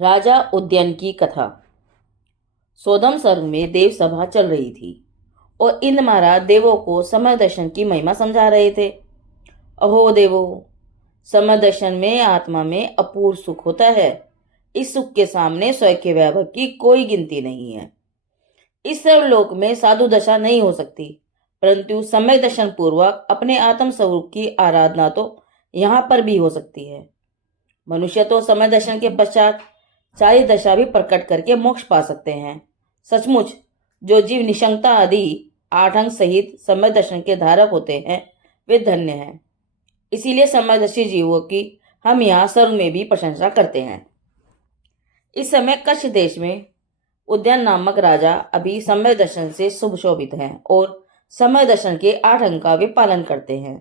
राजा उद्यन की कथा। सोदम सर्ग में देव सभा चल रही थी और इंद्र महाराज देवों को समय दर्शन की महिमा समझा रहे थे। अहो देवो, समय दर्शन में आत्मा में अपूर्व सुख होता है। इस सुख के सामने स्वयं के वैभव की कोई गिनती नहीं है। इस सर्वलोक में साधु दशा नहीं हो सकती, परंतु समय दर्शन पूर्वक अपने आत्म स्वरूप की आराधना तो यहाँ पर भी हो सकती है। मनुष्य तो समय दर्शन के पश्चात चारि दशा भी प्रकट करके मोक्ष पा सकते हैं। सचमुच जो जीव निशंकता आदि 8 अंग सहित समय दर्शन के धारक होते हैं वे धन्य हैं। इसीलिए समयदर्शी जीवों की हम यहाँ स्वर्ग में भी प्रशंसा करते हैं। इस समय कच्छ देश में उद्यान नामक राजा अभी समय दर्शन से सुशोभित हैं और समय दर्शन के 8 अंग का वे पालन करते हैं।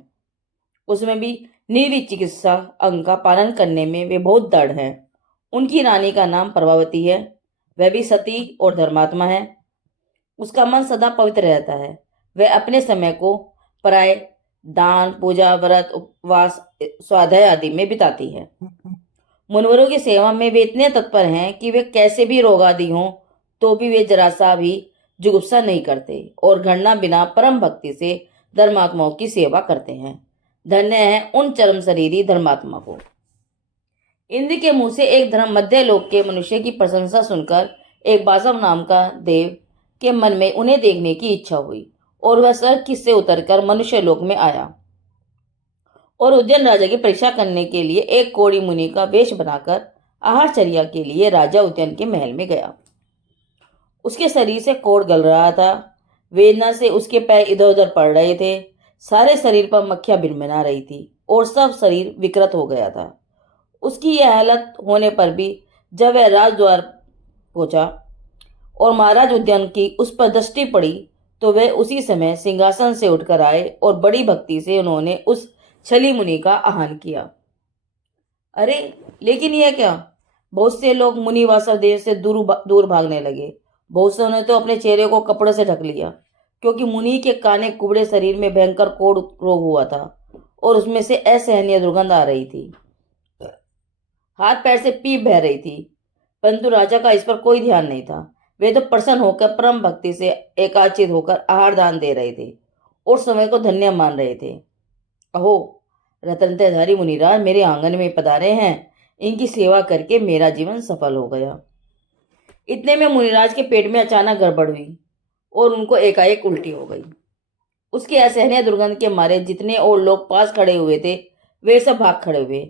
उसमें भी निर्विचिकित्सा अंग का पालन करने में वे बहुत दृढ़ हैं। उनकी रानी का नाम प्रभावती है। वह भी सती और धर्मात्मा है। उसका मन सदा पवित्र रहता है। वह अपने समय को प्राय दान, पूजा, व्रत, उपवास, स्वाध्याय आदि में बिताती है। मुनवरों की सेवा में वे इतने तत्पर हैं कि वे कैसे भी रोग आदि हों तो भी वे जरा सा भी जुगुप्सा नहीं करते और घृणा बिना परम भक्ति से धर्मात्माओं की सेवा करते हैं। धन्य है उन चरम शरीरी धर्मात्मा को। इंद्र के मुंह से एक धर्म मध्य लोक के मनुष्य की प्रशंसा सुनकर एक बासव नाम का देव के मन में उन्हें देखने की इच्छा हुई और वह स्वर्ग किससे उतरकर मनुष्य लोक में आया और उद्यन राजा की परीक्षा करने के लिए एक कोड़ी मुनि का वेश बनाकर आहारचर्या के लिए राजा उद्यन के महल में गया। उसके शरीर से कोढ़ गल रहा था। वेदना से उसके पैर इधर उधर पड़ रहे थे। सारे शरीर पर मक्खियां भिनभिना रही थी और सब शरीर विकृत हो गया था। उसकी यह हालत होने पर भी जब वह राजद्वार पहुंचा और महाराज उद्यन की उस पर दृष्टि पड़ी तो वह उसी समय सिंहासन से उठकर आए और बड़ी भक्ति से उन्होंने उस छली मुनि का आह्वान किया। अरे लेकिन यह क्या! बहुत से लोग मुनि वासुदेव से दूर भागने लगे। बहुत से ने तो अपने चेहरे को कपड़े से ढक लिया, क्योंकि मुनि के काने कुबड़े शरीर में भयंकर कोढ़ रोग हुआ था और उसमें से असहनीय दुर्गंध आ रही थी। हाथ पैर से पीप बह रही थी, परंतु राजा का इस पर कोई ध्यान नहीं था। वे तो प्रसन्न होकर परम भक्ति से एकाचित होकर आहार दान दे रहे थे और समय को धन्य मान रहे थे। अहो रत्नधारी मुनिराज मेरे आंगन में पधारे हैं। इनकी सेवा करके मेरा जीवन सफल हो गया। इतने में मुनिराज के पेट में अचानक गड़बड़ हुई और उनको एकाएक उल्टी हो गई। उसके असहनीय दुर्गंध के मारे जितने और लोग पास खड़े हुए थे वे सब भाग खड़े हुए।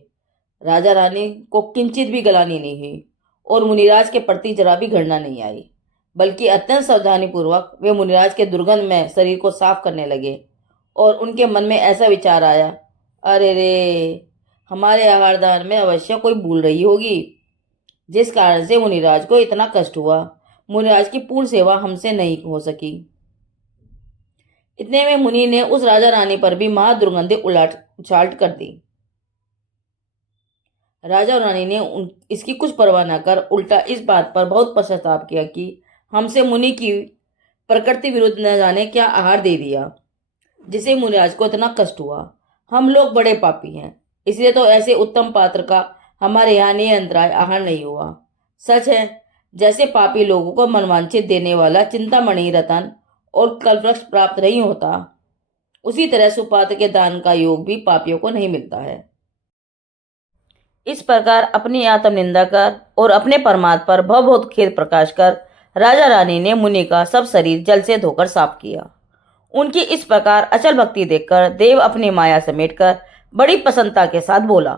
राजा रानी को किंचित भी गलानी नहीं हुई और मुनिराज के प्रति जरा भी घृणा नहीं आई, बल्कि अत्यंत सावधानी पूर्वक वे मुनिराज के दुर्गंध में शरीर को साफ करने लगे और उनके मन में ऐसा विचार आया, अरे रे, हमारे आहारदान में अवश्य कोई भूल रही होगी, जिस कारण से मुनिराज को इतना कष्ट हुआ। मुनिराज की पूर्ण सेवा हमसे नहीं हो सकी। इतने में मुनि ने उस राजा रानी पर भी महादुर्गंधि उछाल कर दी। राजा और रानी ने इसकी कुछ परवाह न कर उल्टा इस बात पर बहुत पश्चाताप किया कि हमसे मुनि की प्रकृति विरुद्ध न जाने क्या आहार दे दिया, जिसे मुनिराज को इतना कष्ट हुआ। हम लोग बड़े पापी हैं, इसलिए तो ऐसे उत्तम पात्र का हमारे यहाँ नियंत्राय आहार नहीं हुआ। सच है, जैसे पापी लोगों को मनवांछित देने वाला चिंतामणि रतन और कल्पवृक्ष प्राप्त नहीं होता, उसी तरह सुपात्र के दान का योग भी पापियों को नहीं मिलता है। इस प्रकार अपनी आत्मनिंदा कर और अपने परमात्मा पर बहुत खेद प्रकाश कर राजा रानी ने मुनि का सब शरीर जल से धोकर साफ किया। उनकी इस प्रकार अचल भक्ति देखकर देव अपनी माया समेटकर बड़ी प्रसन्नता के साथ बोला,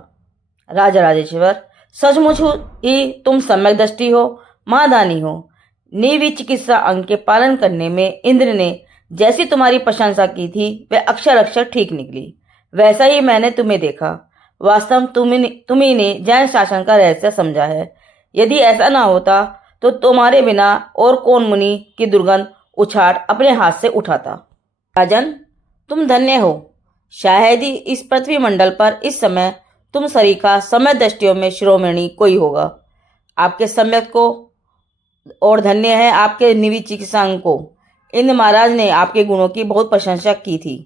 राजा राजेश्वर, सचमुच ही तुम सम्यक दृष्टि हो, महादानी हो। निर्विचिकित्सा अंग के पालन करने में इंद्र ने जैसी तुम्हारी प्रशंसा की थी वह अक्षर अक्षर ठीक निकली। वैसा ही मैंने तुम्हें देखा। वास्तव तुम्ही ने जैन शासन का रहस्य समझा है। यदि ऐसा ना होता तो तुम्हारे बिना और कौन मुनि की दुर्गंध उछाट अपने हाथ से उठाता। राजन, तुम धन्य हो। शायद ही इस पृथ्वी मंडल पर इस समय तुम सरीखा समय दृष्टियों में शिरोमणि कोई होगा। आपके सम्यक को और धन्य है आपके निर्विचिकित्सांग को। इंद्र महाराज ने आपके गुणों की बहुत प्रशंसा की थी।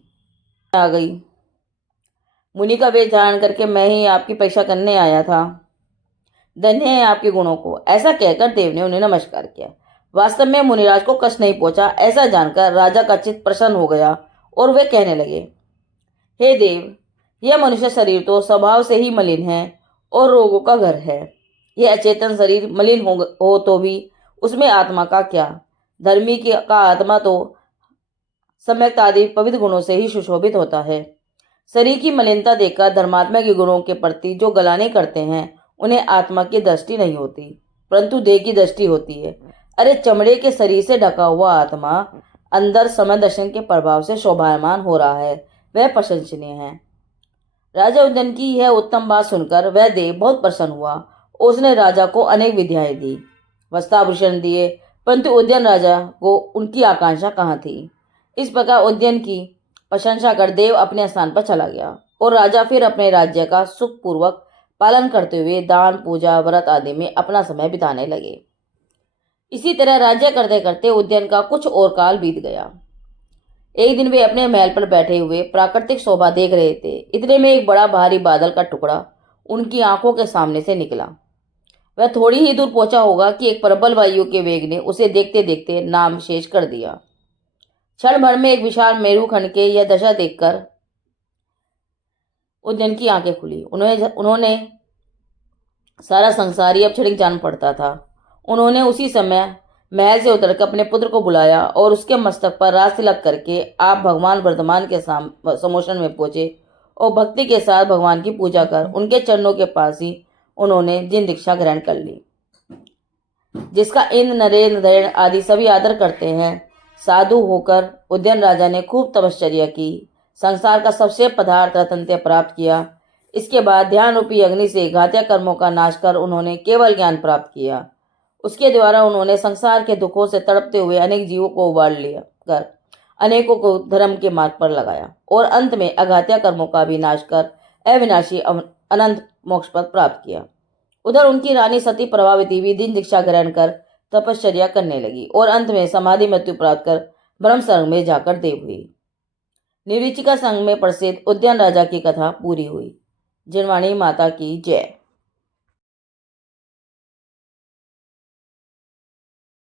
आ गई। मुनि का वेश धारण करके मैं ही आपकी परीक्षा करने आया था। धन्य है आपके गुणों को। ऐसा कहकर देव ने उन्हें नमस्कार किया। वास्तव में मुनिराज को कष्ट नहीं पहुंचा। ऐसा जानकर राजा का चित्त प्रसन्न हो गया और वे कहने लगे, हे देव, यह मनुष्य शरीर तो स्वभाव से ही मलिन है और रोगों का घर है। यह अचेतन शरीर मलिन हो तो भी उसमें आत्मा का क्या। धर्मी का आत्मा तो सम्यक आदि पवित्र गुणों से ही सुशोभित होता है। शरीर की मलिनता देखकर धर्मात्मा के गुणों के प्रति जो गलानी करते हैं उन्हें आत्मा की दृष्टि नहीं होती, परंतु देह की दृष्टि होती है। अरे, चमड़े के शरीर से ढका हुआ आत्मा अंदर समय दर्शन के प्रभाव से शोभायमान हो रहा है, वह प्रशंसनीय है। राजा उद्यन की यह उत्तम बात सुनकर वह देव बहुत प्रसन्न हुआ। उसने राजा को अनेक विद्याएं दी, वस्त्राभूषण दिए, परंतु उद्यन राजा को उनकी आकांक्षा कहाँ थी। इस प्रकार उद्यन की प्रशंसा कर देव अपने स्थान पर चला गया और राजा फिर अपने राज्य का सुखपूर्वक पालन करते हुए दान, पूजा, व्रत आदि में अपना समय बिताने लगे। इसी तरह राज्य करते करते उद्यन का कुछ और काल बीत गया। एक दिन वे अपने महल पर बैठे हुए प्राकृतिक शोभा देख रहे थे। इतने में एक बड़ा भारी बादल का टुकड़ा उनकी आंखों के सामने से निकला। वह थोड़ी ही दूर पहुंचा होगा कि एक प्रबल वायु के वेग ने उसे देखते देखते नाम शेष कर दिया। क्षण भर में एक विशाल मेरुखंड के यह दशा देखकर उद्यन की आंखें खुली। उन्होंने सारा संसार ही अब क्षणिक जान पड़ता था। उन्होंने उसी समय महल से उतरकर अपने पुत्र को बुलाया और उसके मस्तक पर राज तिलक करके आप भगवान वर्धमान के समोषण में पहुंचे और भक्ति के साथ भगवान की पूजा कर उनके चरणों के पास ही उन्होंने जिन दीक्षा ग्रहण कर ली, जिसका इंद्र, नरेंद्र, नरेण आदि सभी आदर करते हैं। साधु होकर उद्यन राजा ने खूब तपश्चर्या की, संसार का सबसे पदार्थ रत्न प्राप्त किया। इसके बाद ध्यान रूपी अग्नि से घातक कर्मों का नाश कर उन्होंने केवल ज्ञान प्राप्त किया। उसके द्वारा उन्होंने संसार के दुखों से तड़पते हुए अनेक जीवों को उबार लिया कर अनेकों को धर्म के मार्ग पर लगाया और अंत में अघात्य कर्मों का भी नाश कर अविनाशी अनंत मोक्ष पद प्राप्त किया। उधर उनकी रानी सती प्रभावती भी दिन दीक्षा ग्रहण कर तपश्चर्या करने लगी और अंत में समाधि मृत्यु प्राप्त कर ब्रह्म संग में जाकर देव हुई। निर्विचिका संघ में प्रसिद्ध उद्यन राजा की कथा पूरी हुई। जिनवाणी माता की जय।